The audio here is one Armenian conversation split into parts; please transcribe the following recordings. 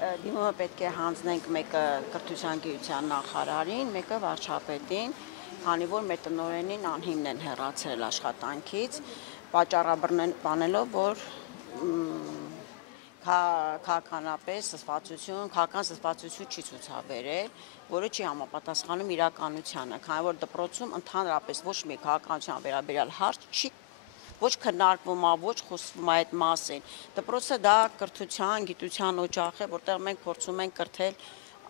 դիմումը պետք է հանձնենք մեկը կրթության գիտության նախարարին, մեկը վարչապետին, քանի որ մեր տնօրենին անհիմն են հեռացրել աշխատանքից, պատճառաբանելով, որ քաղաքական զսպվածություն չի ցուցաբերել, որը չի համապատասխանում իրականությանը, քանի որ դպրոցում ընդհանրապես ոչ մի քաղաքականության վերաբերյալ հարց չի ոչ քննարկվում է, ոչ խոսվում է այդ մասին։ Դպրոցը դա կրթության, գիտության օջախ է, որտեղ մենք փորձում ենք կրթել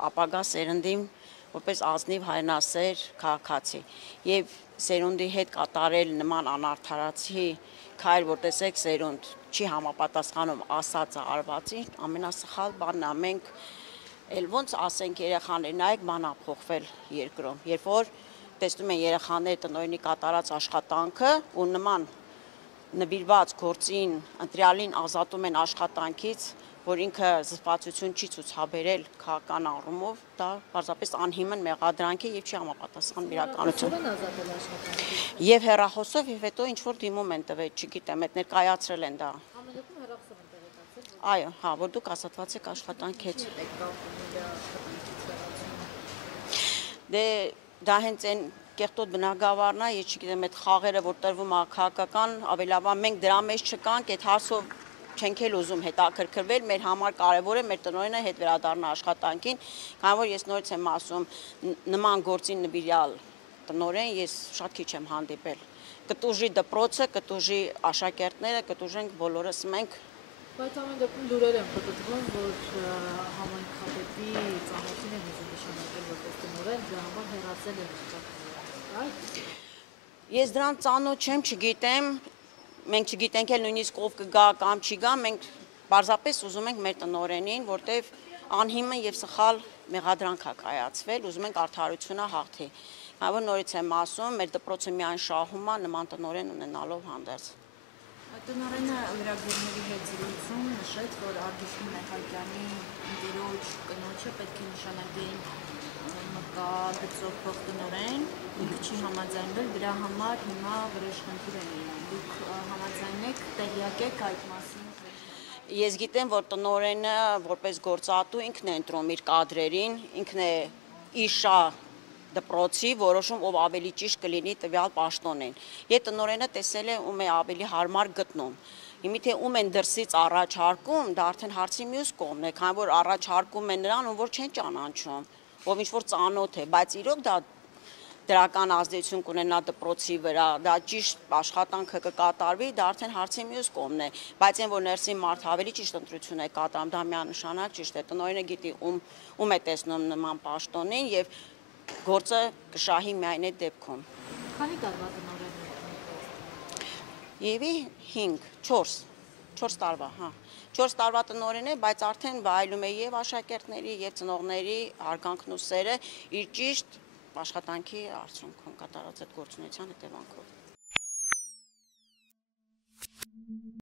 ապագա սերնդին որպես ազնիվ հայրենասեր քաղաքացի։ Եվ սերունդի հետ կատարել նման անարդարացի քայլ, որ տեսեք սերունդ չի համապատասխանում ասածը արվածին, ամենասխալ բանն է։ Մենք էլ ոնց ասենք երեխաներ, նայեք բան ա փոխվել երկրում։ Երբ որ տեսնում են երեխաները տնօրենի կատարած աշխատանքը ու նման նվիրված գործին ընտրյալին ազատում են աշխատանքից, որ ինքը զսպվածություն չի ցուցաբերել քաղաքական առումով, դա պարզապես անհիմն մեղադրանք է եւ չի համապատասխանում իրականությանը։ Եվ հեռախոսով եւ հետո ինչ որ դիմում են տվել, չգիտեմ, այդ ներկայացրել են դա։ Ամենքում հեռախոսով են տեղեկացել։ Այո, հա, որ դուք ասացված եք աշխատանքից։ Դե դա հենց այն կեղտոտ բնակավարն է, ես չգիտեմ, այդ խաղերը, որ տրվում է քաղաքական, ավելաբար մենք դրա մեջ չկանք, այդ հարցով չենք էլ ուզում հետաքրքրվել, մեր համար կարևոր է մեր տնօրենը հետ վերադառնա աշխատանքին, քանի որ ես նորից եմ ասում, նման գործին նվիրյալ տնօրեն ես շատ քիչ եմ հանդիպել։ Կտուժի դպրոցը, կտուժի աշակերտները, կտուժենք բոլորս մենք։ Բայց ամեն դեպքում լուրեր են պատտվում, որ համայնքապետի ծանոթին են ուզում նշանակել որպես տնօրեն, դրա համար հեռացել են այդ։ Ես դրան ծանոթ չեմ, չգիտեմ, մենք չգիտենք էլ նույնիսկ ով կգա կամ չի գա, մենք պարզապես ուզում ենք մեր տնօրենին, որտեվ անհիմն եւ սխալ մեղադրանք է կայացվել, ուզում ենք արդարությունը հաղթի։ Քանի որ նորից եմ ասում, մեր դպրոցը միայն շահում է նման տնօրեն ունենալով հանդերձ։ Տնօրենը լրագրողների հետ զրույցում նշեց, որ Արգիշ Մեհակյանի ընկերոջ կնոջը պետք է նշանակեին մկագծով փոխտնօրեն, ինքը չի համաձայնվել, դրա համար հիմա վրեժխնդիր են լինում։ Դուք համաձայն եք, տեղյակ եք այդ մասին։ Ես գիտեմ, որ տնօրենը որպես գործատու ինքն է ընտրում իր կադրերին, ինքն է իշա դպրոցի որոշում, ով ավելի ճիշտ կլինի տվյալ պաշտոնին։ Եթե տնօրենը տեսել է ում է ավելի հարմար գտնում։ Հիմի թե ում են դրսից առաջարկում, դա արդեն հարցի մյուս կողմն է, քանի որ առաջարկում են նրան, ում որ չեն ճանաչում, ով ինչ որ ծանոթ է, բայց իրոք դա դրական ազդեցություն կունենա դպրոցի վրա, դա ճիշտ աշխատանքը կկատարվի, դա արդեն հարցի մյուս կողմն է, բայց այն որ ներսի մարդ ավելի ճիշտ ընտրություն է կատարում, դա միանշանակ ճիշտ է, տնօրենը գիտի ում է տեսնում նման պաշտոնին եւ գործը կշահի միայն այդ դեպքում։ Քանի տարվա տնօրեն եք։ Եվի 5, 4 տարվա, հա։ 4 տարվա տնօրեն է, բայց արդեն վայելում է եւ աշակերտների եւ ծնողների հարգանքն ու սերը իր ճիշտ աշխատանքի արդյունքում կատարած այդ գործունեության հետևանքով։